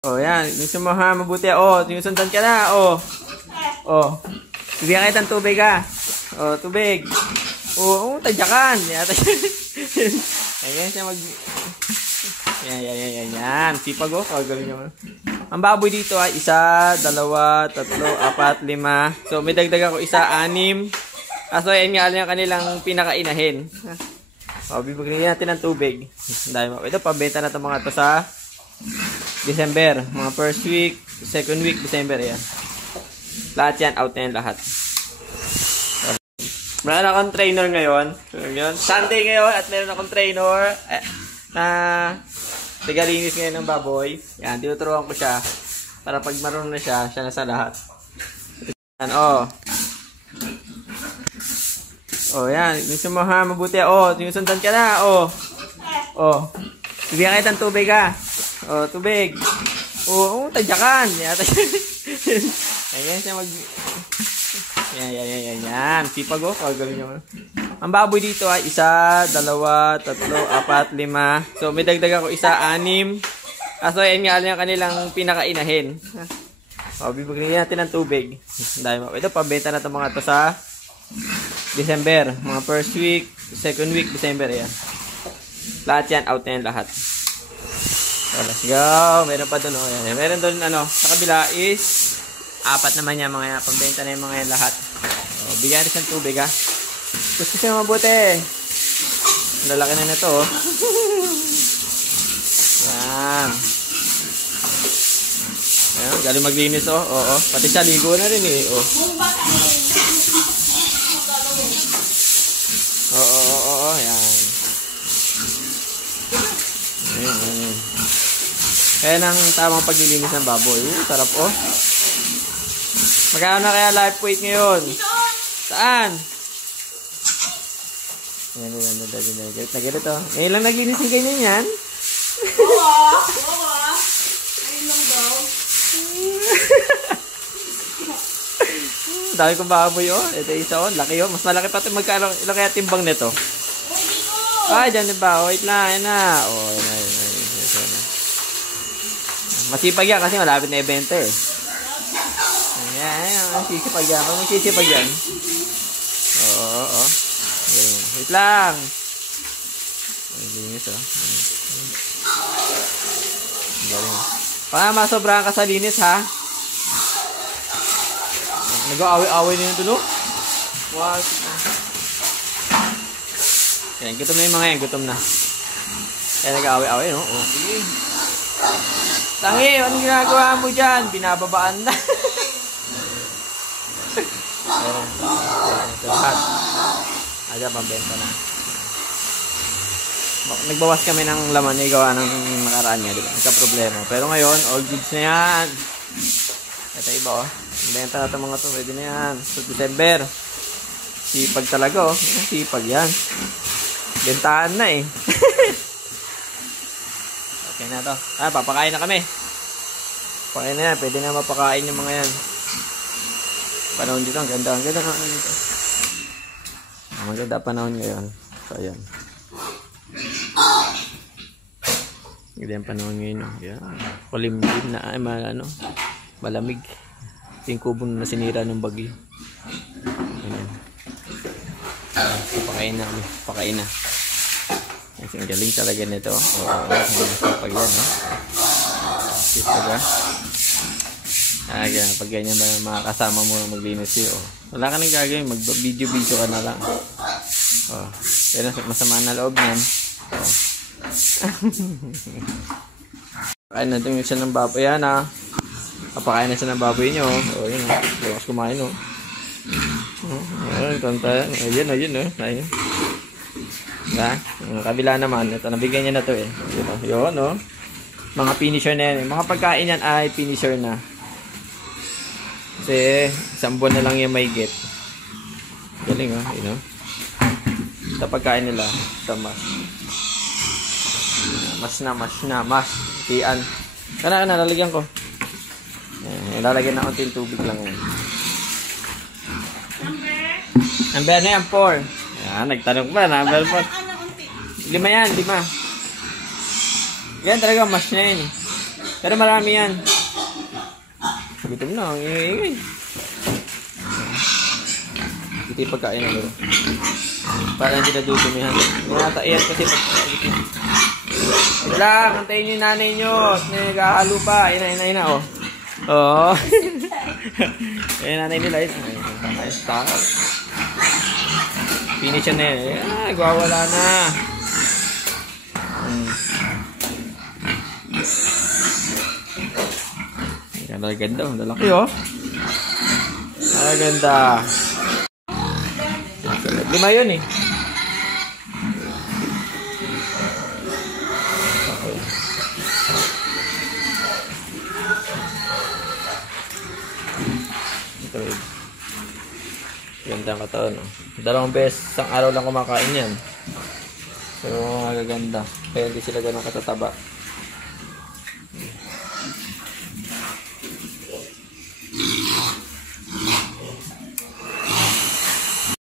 Oh, yan. Gusto mo ha, mabuti. Oh, sinusundan ka na. Oh. Oh. Bigyan kita ng tubig ha. Oh, tubig. Oh, tadyakan. Ayan siya mag... Yan. Sipag oh. Gawin nyo. Ang baboy dito ay 1, 2, 3, 4, 5. So, may dagdag ako 1, 6. So, yan nga yung kanilang pinakainahin. Oh, bibigyan natin ng tubig. Ito, pabenta na itong mga ito sa December. Mga first week, second week, December. Yan. Lahat yan. Out na yan lahat. Meron akong trainer ngayon. Sunday ngayon at meron akong trainer na tigalinis ngayon ng baboy. Yan. Tinuturuan ko siya para pag marunong na siya na sa lahat. Yan. Oh. Oh, yan. Gusto mo ha, mabuti. Oh, sinusundan ka na. Oh. Oh. Bigyan kita ng tubig ha. Oh, tubig. Oh, tadyakan. Ayan siya mag... Yan. Sipag oh. Gawin nyo. Ang baboy dito ay 1, 2, 3, 4, 5. So, may dagdag ako 1, 6. So, yan nga yung kanilang pinakainahin. Oh, bibigyan natin ng tubig. Ito, pabenta na itong mga ito sa December. Mga first week, second week, December. Yan. Lahat yan. Out na yan lahat. So, let's go. Meron pa doon. Oh, yan. Meron doon, sa kabila is 4 naman yan. Mga pambenta na yung mga yan lahat. So, bigyan rin siyang tubig ha. Gusto siya mabuti. Lalaki na nito oh. Yan. Ayan, galing maglinis oh. Oo. Pati siya ligo na rin eh. Oh. Oo. Yan. Ayan. Ayan ang tamang paglilinis ng baboy. Sarap oh. Magkano na kaya life weight ngayon? Saan? Ayan. Galit oh. Ngayon lang naglinis yung ganyan yan. Oo. Ayun lang daw. Dami kong baboy oh. Ito isa oh. Laki oh. Mas malaki pa ito. Magkano kaya timbang nito? Ay, dyan ba? Wait lang. Ayan na. Oh, ayan. Masipag yan kasi malapit na ibenta eh. Ayan. Masisipag yan. Kung masisipag yan. Oo. Wait lang. Linis oh. Para masobrahan ka sa linis ha. Nag-aaway-aaway na yung tulo. What? Ayan, gutom na yung mga yan. Gutom na. Ayan, nag-aaway-aaway no? Oh, sige. Tangi, anong ginagawa mo dyan? Binababaan na. Ayan, ito lahat. Ayan, pambenta na. Nagbawas kami ng laman niya gawa ng nakaraan niya, di ba? Nagka-problema. Pero ngayon, all goods na yan. Ito iba, oh. Benta na ito mga ito. Pwede na yan. So, December. Sipag talaga, oh. Sipag yan. Bentahan na, eh. Okay na ito. Papakain na kami. Papakain na yan. Pwede na mapakain yung mga yan. Panahon dito. Ang ganda. Ang ganda dito. Ang ganda panahon ngayon. So, ayan. Hindi ang panahon ngayon. Yan. Kulimlim na malamig. Yung kubong na sinira ng bagyo. Ayan. Pakain na kami. Pakain na. Ang galing talaga nito. Pag yan. Sipag ha. Pag ganyan ba mga kasama mo na maglinis yun. Wala ka nang gagawin. Mag-video-video ka na lang. Pero masama na loob yan. Pakain natin yung siya ng baboy. Ayan ha. Papakain na siya ng baboy nyo. Yun ha. Bukas kumain o. Ayan, kanta. Ayan. Ayan. Yung kabila naman. Ito, nabigyan niya na to eh. Yun o. Mga finisher na yan. Mga pagkain yan ay finisher na. Kasi isang buwan na lang yung may get. Galing o. Yun o. Ito pagkain nila. Ito mas. Tian. Kana, lalagyan ko. Lalagyan na konting tubig lang yan. Number na yan, 4. Yan, nagtanong pa. Number 4. 5 yan, 5. Yan talaga, mas niya yun. Pero marami yan. Gutom na, ang ingay-ingay. Ito yung pagkain na gano'n. Para hindi na dudumihan. Minataiyan kasi pagkain. Ito lang, antayin nyo yung nanay nyo. Nagahalo pa. Ina, oh. Oo. Ayan, nanay nila. Ayos. Finish yan na yan. Ay, gwawala na. Ang ganda, ang lalaki, oh. Ang ganda. 5 yun, eh. Okay. Ito, ganda ang katawan, oh. 2 beses, isang araw lang kumakain yan. So, magaganda. Kaya hindi sila ganun katataba.